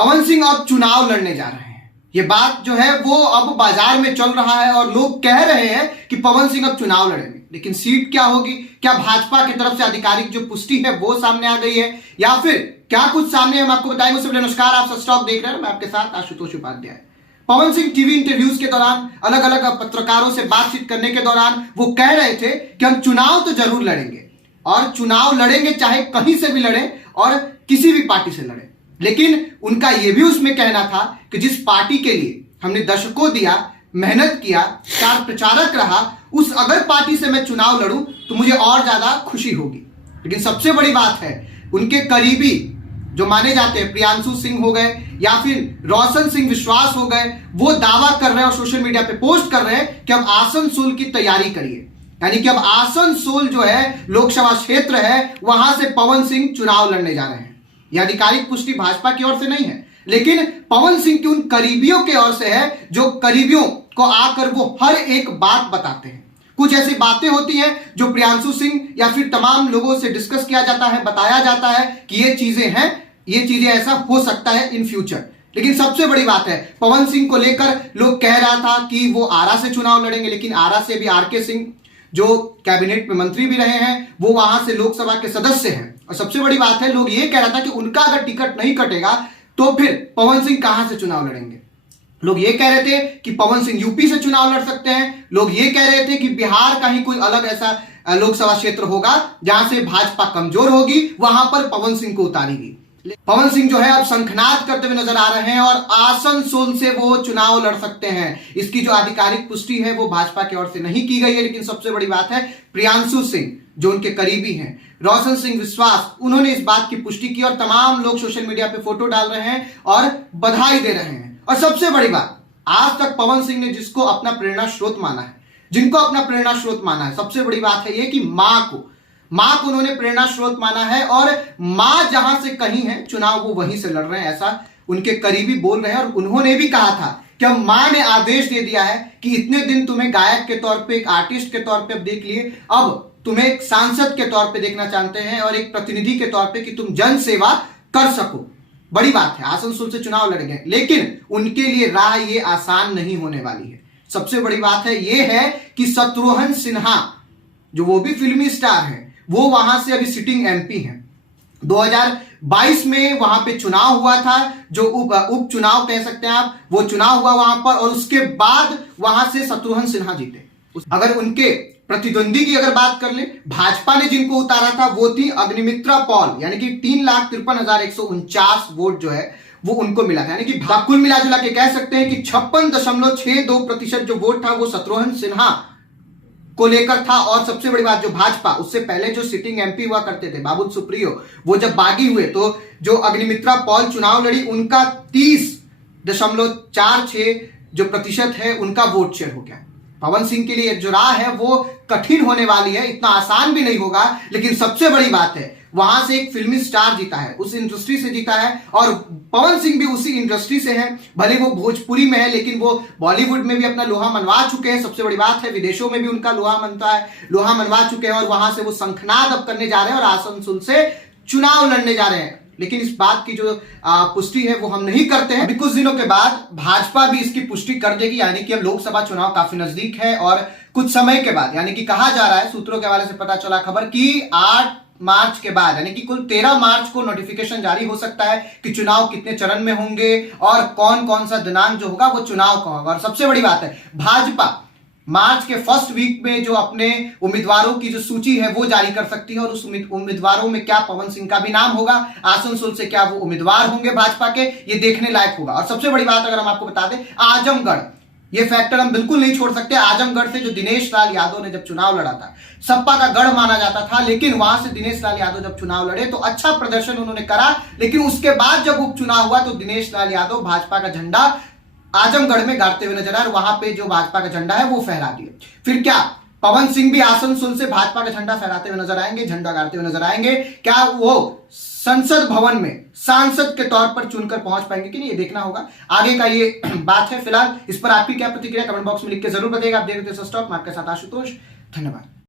पवन सिंह अब चुनाव लड़ने जा रहे हैं। ये बात जो है वो अब बाजार में चल रहा है और लोग कह रहे हैं कि पवन सिंह अब चुनाव लड़ेंगे। लेकिन सीट क्या होगी, क्या भाजपा की तरफ से आधिकारिक जो पुष्टि है वो सामने आ गई है या फिर क्या कुछ सामने, हम आपको बताएंगे। उससे पहले नमस्कार, आप सच देख रहे हैं, मैं आपके साथ आशुतोष उपाध्याय। पवन सिंह टीवी इंटरव्यूज के दौरान अलग अलग पत्रकारों से बातचीत करने के दौरान वो कह रहे थे कि हम चुनाव तो जरूर लड़ेंगे और चुनाव लड़ेंगे चाहे कहीं से भी लड़े और किसी भी पार्टी से लड़े। लेकिन उनका यह भी उसमें कहना था कि जिस पार्टी के लिए हमने दशकों दिया, मेहनत किया, स्टार प्रचारक रहा, उस अगर पार्टी से मैं चुनाव लड़ूं तो मुझे और ज्यादा खुशी होगी। लेकिन सबसे बड़ी बात है, उनके करीबी जो माने जाते हैं, प्रियांशु सिंह हो गए या फिर रोशन सिंह विश्वास हो गए, वो दावा कर रहे हैं और सोशल मीडिया पे पोस्ट कर रहे हैं कि अब आसनसोल की तैयारी करिए। यानी कि अब आसनसोल जो है लोकसभा क्षेत्र है, वहां से पवन सिंह चुनाव लड़ने जा रहे हैं। यह आधिकारिक पुष्टि भाजपा की ओर से नहीं है, लेकिन पवन सिंह के उन करीबियों की ओर से है जो करीबियों को आकर वो हर एक बात बताते हैं। कुछ ऐसी बातें होती हैं जो प्रियांशु सिंह या फिर तमाम लोगों से डिस्कस किया जाता है, बताया जाता है कि ये चीजें हैं, ये चीजें ऐसा हो सकता है इन फ्यूचर। लेकिन सबसे बड़ी बात है, पवन सिंह को लेकर लोग कह रहा था कि वो आरा से चुनाव लड़ेंगे, लेकिन आरा से भी आरके सिंह जो कैबिनेट में मंत्री भी रहे हैं, वो वहां से लोकसभा के सदस्य हैं। और सबसे बड़ी बात है, लोग ये कह रहा था कि उनका अगर टिकट नहीं कटेगा तो फिर पवन सिंह कहां से चुनाव लड़ेंगे। लोग ये कह रहे थे कि पवन सिंह यूपी से चुनाव लड़ सकते हैं, लोग ये कह रहे थे कि बिहार का ही कोई अलग ऐसा लोकसभा क्षेत्र होगा जहां से भाजपा कमजोर होगी, वहां पर पवन सिंह को उतारेगी। पवन सिंह जो है अब शंखनाद करते हुए नजर आ रहे हैं और आसनसोल से वो चुनाव लड़ सकते हैं। इसकी जो आधिकारिक पुष्टि है वो भाजपा की ओर से नहीं की गई है, लेकिन सबसे बड़ी बात है, प्रियांशु सिंह जो उनके करीबी हैं, रोशन सिंह विश्वास, उन्होंने इस बात की पुष्टि की और तमाम लोग सोशल मीडिया पे फोटो डाल रहे हैं और बधाई दे रहे हैं। और सबसे बड़ी बात, आज तक पवन सिंह ने जिसको अपना प्रेरणा स्रोत माना है, जिनको अपना प्रेरणा स्रोत माना है, सबसे बड़ी बात है ये कि मां को उन्होंने प्रेरणा स्रोत माना है और मां जहां से कहीं है, चुनाव वो वहीं से लड़ रहे हैं, ऐसा उनके करीबी बोल रहे हैं। और उन्होंने भी कहा था कि अब मां ने आदेश दे दिया है कि इतने दिन तुम्हें गायक के तौर पे, एक आर्टिस्ट के तौर पे अब देख लिए, अब तुम्हें एक सांसद के तौर पे देखना चाहते हैं और एक प्रतिनिधि के तौर पे कि तुम जन सेवा कर सको। बड़ी बात है, आसनसोल से चुनाव लड़ेंगे, लेकिन उनके लिए राह ये आसान नहीं होने वाली है। सबसे बड़ी बात है ये है कि शत्रुघ्न सिन्हा जो वो भी फिल्मी स्टार है, वो वहां से अभी सिटिंग एमपी हैं। 2022 में वहां पे चुनाव हुआ था, जो उप चुनाव कह सकते हैं आप, वो चुनाव हुआ वहां पर और उसके बाद वहां से शत्रुघ्न सिन्हा जीते। अगर उनके प्रतिद्वंदी की अगर बात कर ले, भाजपा ने जिनको उतारा था वो थी अग्निमित्रा पॉल, यानी कि 3,53,149 वोट जो है वो उनको मिला था। यानी कि कुल मिला जुला के कह सकते हैं कि 56.62% जो वोट था वो शत्रुघ्न सिन्हा को लेकर था। और सबसे बड़ी बात, जो भाजपा उससे पहले जो सिटिंग एमपी हुआ करते थे बाबुल सुप्रियो, वो जब बागी हुए तो जो अग्निमित्रा पॉल चुनाव लड़ी, उनका 30.46 जो प्रतिशत है उनका वोट शेयर हो गया। पवन सिंह के लिए जो राह है वो कठिन होने वाली है, इतना आसान भी नहीं होगा। लेकिन सबसे बड़ी बात है, वहां से एक फिल्मी स्टार जीता है, उस इंडस्ट्री से जीता है और पवन सिंह भी उसी इंडस्ट्री से है। भले वो भोजपुरी में है, लेकिन वो बॉलीवुड में भी अपना लोहा मनवा चुके हैं। सबसे बड़ी बात है, विदेशों में भी उनका लोहा मनवा चुके हैं और वहां से वो शंखनाद अब करने जा रहे हैं और आसनसोल से चुनाव लड़ने जा रहे हैं। लेकिन इस बात की जो पुष्टि है वो हम नहीं करते हैं। अभी कुछ दिनों के बाद भाजपा भी इसकी पुष्टि कर देगी, यानी कि अब लोकसभा चुनाव काफी नजदीक है और कुछ समय के बाद, यानी कि कहा जा रहा है, सूत्रों के हवाले से पता चला खबर कि 8 मार्च के बाद, यानी कि कुल 13 मार्च को नोटिफिकेशन जारी हो सकता है कि चुनाव कितने चरण में होंगे और कौन कौन सा दिनांक जो होगा वो चुनाव का होगा। और सबसे बड़ी बात है, भाजपा मार्च के फर्स्ट वीक में जो अपने उम्मीदवारों की जो सूची है वो जारी कर सकती है और उस उम्मीदवारों में क्या पवन सिंह का भी नाम होगा, आसनसोल से क्या वो उम्मीदवार होंगे भाजपा के, ये देखने लायक होगा। और सबसे बड़ी बात अगर हम आपको बता दें, आजमगढ़, ये फैक्टर हम बिल्कुल नहीं छोड़ सकते। आजमगढ़ से जो दिनेश लाल यादव ने जब चुनाव लड़ा था, सपा का गढ़ माना जाता था, लेकिन वहां से दिनेश लाल यादव जब चुनाव लड़े तो अच्छा प्रदर्शन उन्होंने करा, लेकिन उसके बाद जब उपचुनाव हुआ तो दिनेश लाल यादव भाजपा का झंडा आजमगढ़ में गाड़ते हुए नजर आए और वहां पे जो भाजपा का झंडा है वो फहरा दिए। फिर क्या पवन सिंह भी आसनसोल से भाजपा का झंडा फहराते हुए नजर आएंगे, झंडा गाड़ते हुए नजर आएंगे? क्या वो संसद भवन में सांसद के तौर पर चुनकर पहुंच पाएंगे कि नहीं, ये देखना होगा। आगे का ये बात है। फिलहाल इस पर आपकी क्या प्रतिक्रिया, कमेंट बॉक्स में लिख के जरूर बताइएगा। आप देख रहे थे सच टॉक, मैं आपके साथ आशुतोष। धन्यवाद।